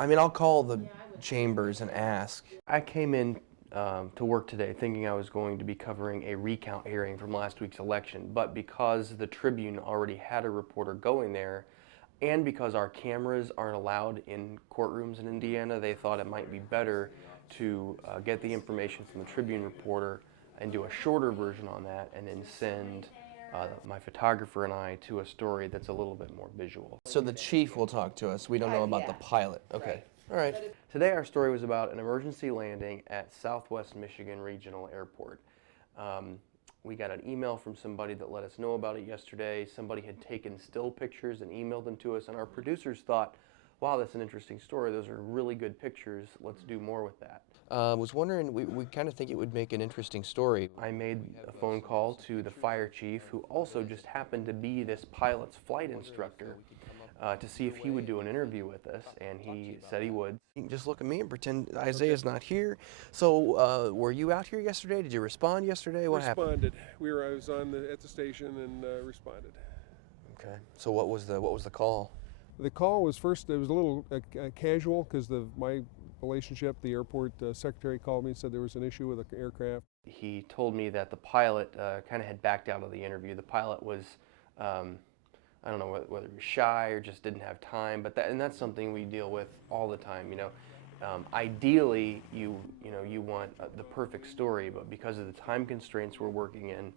I mean, I'll call the chambers and ask. I came in to work today thinking I was going to be covering a recount hearing from last week's election, but because the Tribune already had a reporter going there, and because our cameras aren't allowed in courtrooms in Indiana, they thought it might be better to get the information from the Tribune reporter and do a shorter version on that, and then send my photographer and I to a story that's a little bit more visual. So the chief will talk to us. We don't know about the pilot. Okay. All right. Today our story was about an emergency landing at Southwest Michigan Regional Airport. We got an email from somebody that let us know about it yesterday. Somebody had taken still pictures and emailed them to us, and our producers thought, wow, that's an interesting story. Those are really good pictures. Let's do more with that. I was wondering, we kind of think it would make an interesting story. I made a phone call to the fire chief, who also just happened to be this pilot's flight instructor, to see if he would do an interview with us, and he said he would. You can just look at me and pretend Isaiah's not here. So, were you out here yesterday? Did you respond yesterday? What happened? Responded. I was at the station and responded. Okay. So what was the call? The call was first. It was a little casual because my relationship. The airport secretary called me and said there was an issue with the aircraft. He told me that the pilot kind of had backed out of the interview. The pilot was, I don't know whether he was shy or just didn't have time. But that's something we deal with all the time. You know, ideally you want the perfect story, but because of the time constraints we're working in,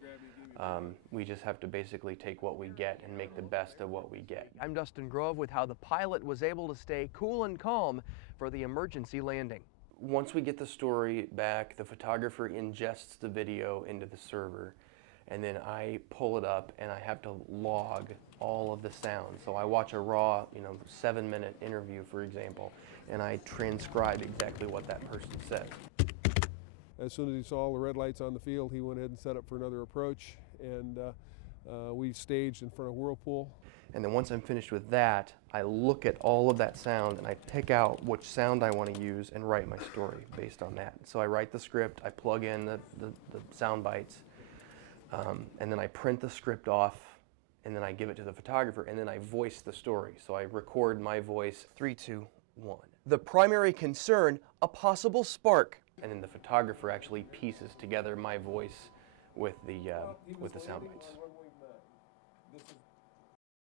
we just have to basically take what we get and make the best of what we get. I'm Dustin Grove with how the pilot was able to stay cool and calm for the emergency landing. Once we get the story back, the photographer ingests the video into the server, and then I pull it up and I have to log all of the sounds. So I watch a raw, 7-minute interview, for example, and I transcribe exactly what that person said. As soon as he saw all the red lights on the field, he went ahead and set up for another approach, and we staged in front of Whirlpool. And then once I'm finished with that, I look at all of that sound and I pick out which sound I want to use and write my story based on that. So I write the script, I plug in the sound bites, and then I print the script off, and then I give it to the photographer, and then I voice the story. So I record my voice. 3, 2, 1. The primary concern, a possible spark. And then the photographer actually pieces together my voice with the sound bites.